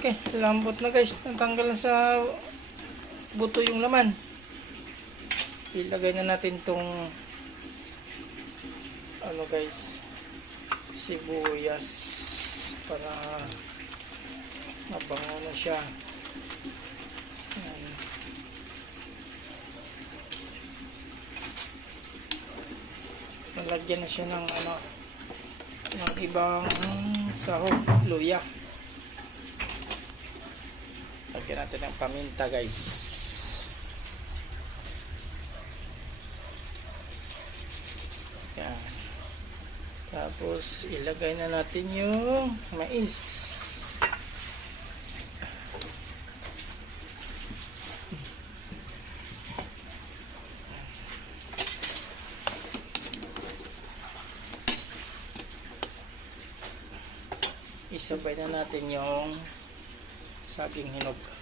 Okay, lambot na guys. Natanggal na sa buto yung laman. Ilagay na natin tong ano guys, sibuyas para mabango na siya. Ayan. Nalagyan na siya ng ano, ng ibang sahog, luya. Lagyan natin ng paminta guys. Yan. Tapos ilagay na natin yung mais. Isabay na natin yung saging hinog.